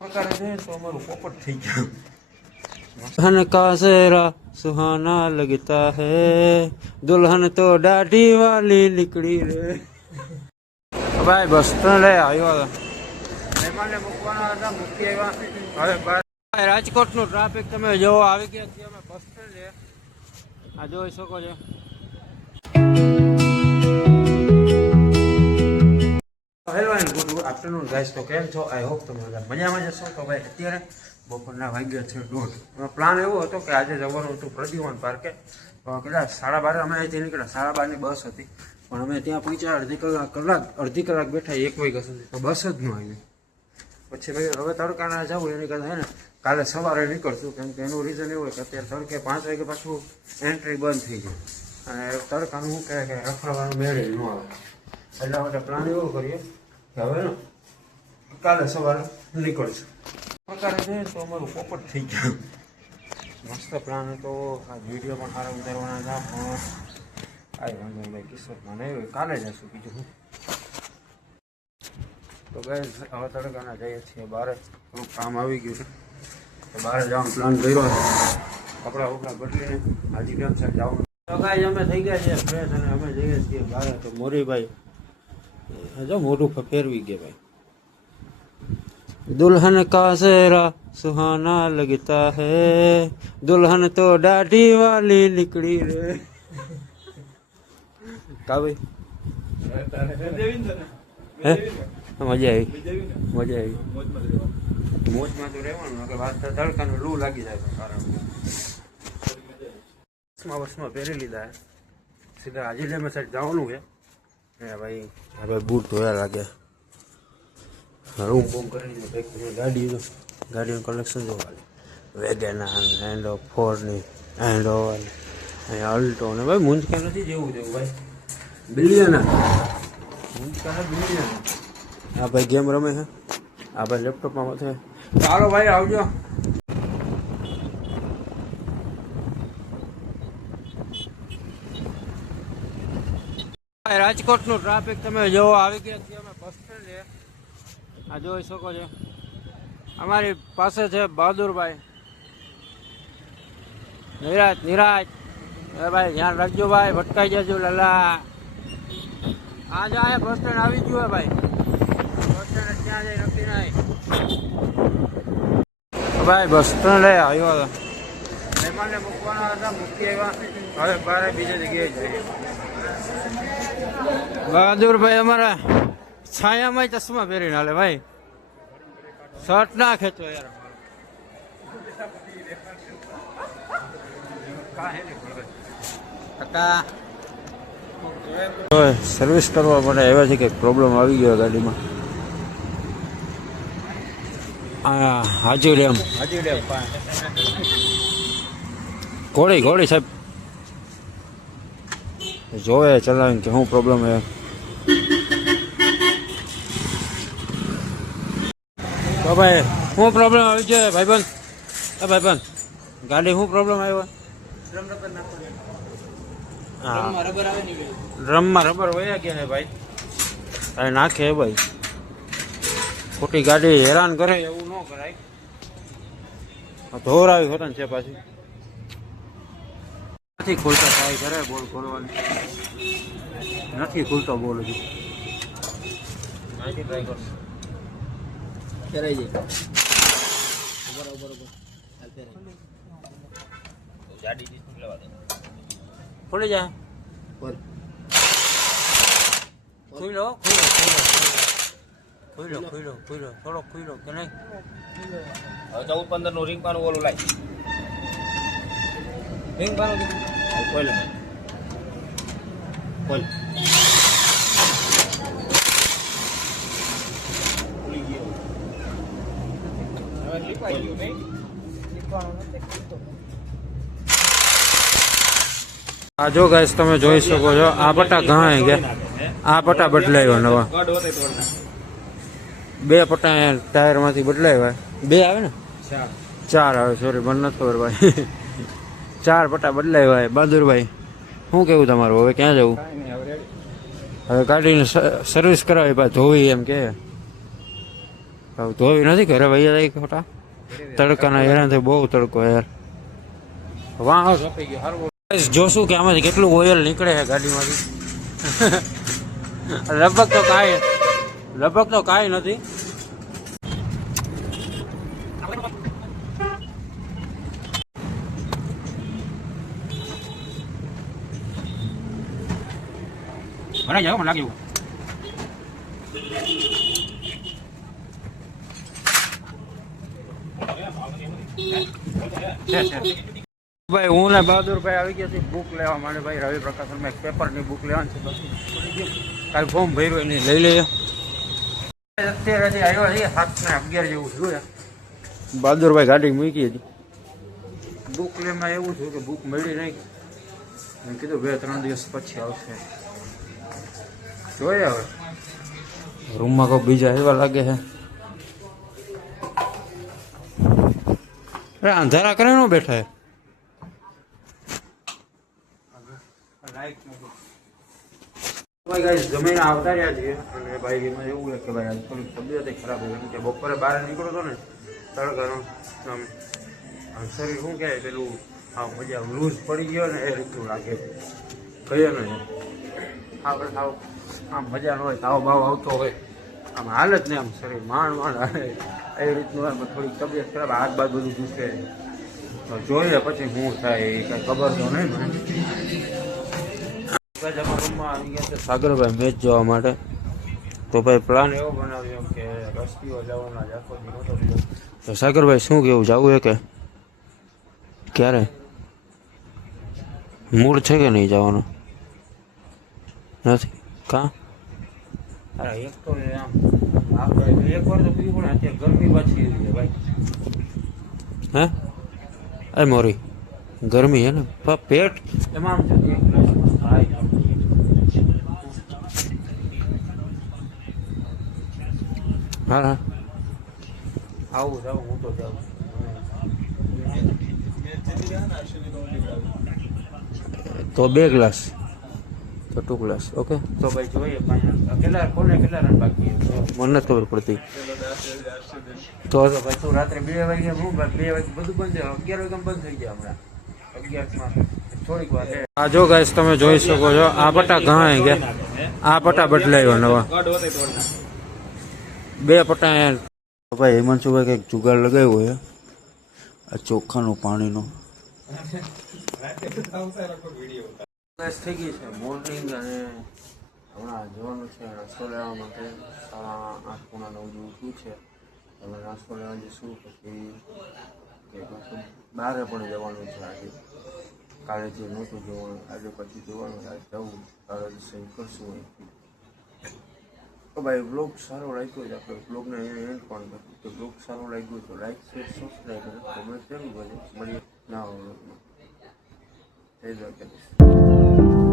दुल्हन का सेहरा सुहाना लगता है, दुल्हन तो दाढ़ी वाली निकली रे। भाई बस स्टेન્ડ આવ્યો મહેમાનને મૂકવાના હતા, મૂકી આવ્યા। હવે રાજકોટનું ટ્રાફિક તમે જોવો આવી ગયા છીએ અમે બસ સ્ટેન્ડ છે, આ જોઈ શકો છો। Hello and good afternoon guys, તો કેમ છો? આઈ હોપ તમે મજામાં જશો। તો ભાઈ અત્યારે બપોરના વાગ્યા છે 1:30। પ્લાન એવો હતો કે આજે જવાનું હતું પ્રદ્યુમન પાર્કે, કદાચ 12:30 અમે અહીંથી નીકળ્યા, 12:30ની બસ હતી, પણ અમે ત્યાં પહોંચ્યા અડધી કલાક બેઠા 1 વાગ્યા સુધી, તો બસ જ ન આવી। પછી ભાઈ હવે તડકાના જવું એની કરતાં છે ને કાલે સવારે નીકળશું, કેમ કે એનું રીઝન એવું કે અત્યારે તડકે 5 વાગે પાછું એન્ટ્રી બંધ થઈ જાય અને તડકાનું શું કહે કે રખડવાનું મેળે ન આવે, એટલા માટે પ્લાન એવો કરીએ કે હવે ને કાલે સવારે નીકળશું। પ્રકારે જોઈએ તો અમારું પોપટ થઈ ગયું, મસ્ત પ્લાન હતો। આ વિડીયો પણ સારા ઉતારવાના હતા, પણ આવી વાંધો ભાઈ કિસ્મતમાં નહીં હોય, કાલે જશું બીજું શું। તો ગાઈસ હવે તડકાના જઈએ છીએ બહાર, થોડુંક કામ આવી ગયું છે તો બહાર જવાનું પ્લાન કર્યો છે, કપડાં બપડા બદલીને હાજી ડેમ સાઈડ જવાનું। તો ગાઈસ અમે થઈ ગયા છીએ ફ્રેશ અને અમે જઈએ છીએ બહાર। તો મોરીભાઈ જો મોઢું ફેરવી ગયા ભાઈ। दुल्हन का सेहरा सुहाना लगता है, दुल्हन तो दाढ़ी वाली निकली रे। का भाई મજા આવી મોજમાં તો રહેવાનું, કે વાત તડકાનું લૂ લાગી જાય તો કારણ બસમાં પહેરી લીધા સીધા હાજી ડેમ સાઈડ જવાનું છે। ભાઈ હવે બૂટ ધોયા લાગે, રૂમ બૂમ કરીને ગાડીનું કલેક્શન જોવા, વેગેનાર એન્ડો 4ની એન્ડો અહીંયા અલ્ટો ને ભાઈ મુંજકા નથી જેવું જેવું ભાઈ બિલિયનર મુંજકા બિલિયનર। આ ભાઈ ગેમ રમે છે, આ ભાઈ લેપટોપમાં છે। ચાલો ભાઈ આવજો। રાજકોટનું ટ્રાફિક તમે જોવો આવી ગયા છીએ અમે બસ સ્ટેન્ડ છે, આ જોઈ શકો છો। અમારી પાસે છે બહાદુરભાઈ, નિરાજ ભાઈ ધ્યાન રાખજો ભાઈ, ભટકાઈ જજો લાલા। આ જાય બસ સ્ટેન્ડ આવી ગયું હે ભાઈ, બસ સ્ટેન્ડ ત્યાં જઈ નક્કી નહીં ભાઈ, બસ સ્ટેન્ડ આવ્યો મહેમાનને મૂકવાના હતા, મૂકી આવ્યા। હવે બારે બીજે જગ્યાએ જઈએ। બહાદુરભાઈ અમારા છાયામાં ચશ્મા પહેરીને હાલે ભાઈ, શર્ટ ના ખેંચો યાર। સર્વિસ કરવા માટે આવ્યા છે, કંઈક પ્રોબ્લેમ આવી ગયો ગાડીમાં। હા હાજી ડેમ ઘોડી સાહેબ જોવે ચલાવીને કે શું પ્રોબ્લેમ છે। તો ભાઈ શું પ્રોબ્લેમ આવી છે ભાઈબંધ? ભાઈબંધ ગાડી શું પ્રોબ્લેમ આવ્યો? હા ડ્રમમાં રબર વયા ગયા છે ભાઈ, કાંઈ નાખે ભાઈ, ખોટી ગાડી હેરાન કરે એવું ન કરાય। ધોર આવી હોતા છે પાછી નથી ખોલતા, ટ્રાય કરે બોલ ખોલવાની, નથી ખુલતો બોલ હજી, ટ્રાય કરશે ફેરાઈ જાય ખોલી જાય ખુલ્લો થોડો ખુલ્લો કે નહીં? હવે 14-15 નું રિંગ પાનું ઓલું લાય, રિંગ પાનું ખોલ ખુલી ગયો હવે લીપાઈ ગયું નહીં, લીપાનું નથી ખુલતો। આ જો ગાઈસ તમે જોઈ શકો છો, આ પટ્ટા ઘણા ગયા, આ પટ્ટા બદલાવ્યા નવા, 2 પટ્ટા ટાયર માંથી બદલાવ્યા, 2 આવે ને 4 આવે, સોરી મને નથી ખબર ભાઈ, 4 પટ્ટા બદલાવ્યા। બહાદુરભાઈ શું કેવું તમારું, હવે ક્યાં જવું? હવે ગાડીને સર્વિસ કરાવી પાછી ધોવી એમ કે ધોવી નથી ઘરે ભાઈ જાય ખોટા તડકાના હેરાન થાય બહુ તડકો યાર વાહ સપાઈ ગયો હારું જોશું કે આમાંથી કેટલું ઓઇલ નીકળે છે ગાડીમાંથી લગભગ તો કાંઈ નથી ભરાઈ જાવ મને લાગ્યું ભાઈ હું ને બહાદુરભાઈ આવી ગયા છે બુક લેવા માટે ભાઈ રવિ પ્રકાશનમાં એક પેપરની બુક લેવાની છે બાકી કાલે ફોર્મ ભર્યું એની લઈ લઈએ અત્યારે હજી આવ્યો છે 7:11 જેવું જોયા બહાદુરભાઈ ગાડી મૂકી હતી બુક લેવામાં એવું થયું કે બુક મળી નહીં મેં કીધું 2-3 દિવસ પછી આવશે જોઈએ હવે રૂમમાં કોઈ બીજા એવા લાગે છે અરે અંધારા કરે ન બેઠા જમીન આવતા રહ્યા છીએ અને ભાઈ એમાં એવું છે કે ભાઈ આજ થોડીક તબિયત ખરાબ હોય કેમ કે બપોરે બહાર નીકળો હતો ને તડકાનો આમ શરીર શું કહેવાય પેલું આમ મજા લૂઝ પડી ગયો ને એ રીતનું લાગે છે કહીએ ને આપણે સાવ આમ મજા ન હોય તાવ બાવ આવતો હોય આમ હાલત ને આમ શરીર માંડ હાલે એ રીતનું હોય થોડીક તબિયત ખરાબ હાથ બાદ બધું દુખે તો જોઈએ પછી શું થાય એ કંઈ ખબર તો નહીં મને રૂમમાં આવી ગયા છે સાગરભાઈ મેચ જોવા માટે તો ભાઈ પ્લાન એવો બનાવ્યો કે રસ્તીઓ જવાના જ આખો દી નહોતો તો સાગરભાઈ શું કેવું જવું છે કે ક્યારે મૂડ છે કે નહીં જવાનું નથી કાં અરે એક તો આમ આપણે એક વાર તો પીવું પણ અત્યારે ગરમી પાછી એવી છે ભાઈ હે અરે મોરી ગરમી હે ને પેટ એમાં આમ છે હા હા આવું જાઉં હું તો જાઉં તો 2 ગ્લાસ તો 2 ગ્લાસ ઓકે તો ભાઈ જોઈએ કેટલા રન બાકી મને નથી ખબર પડતી તો ભાઈ તું રાત્રે 2 વાગે હું 2 વાગે બધું બંધ 11 વાગે બંધ થઈ જાય હમણાં 11માં થોડીક વાર આ જો ગાઈસ તમે જોઈ શકો છો આ પટ્ટા ઘણા ગયા આ પટ્ટા બદલાયો નવા 2 પટ્ટા ભાઈ હિમાંશુભાઈ કંઈક જુગાડ લગાવ્યો છે આ ચોખાનું પાણીનો થઈ ગઈ છે મોર્નિંગ અને હમણાં જવાનું છે નાસ્તો લેવા માટે 8:30-9 જેવું શું છે તમે નાસ્તો લેવા જઈશું પછી બહાર પણ જવાનું છે આજે કાલે જે નહોતું જવાનું આજે પછી જવાનું આજે જવું કાલે સહી કરશું અહીંથી તો ભાઈ બ્લોગ સારો લાગ્યો છે આપણે બ્લોગને એન્ડ પણ કર્યું તો બ્લોગ સારો લાગ્યો તો લાઈક શેર સબસ્ક્રાઈબ કરો કોમેન્ટ જરૂર કરજો મળીએ નવા બ્લોગમાં જય દ્વારકાધીશ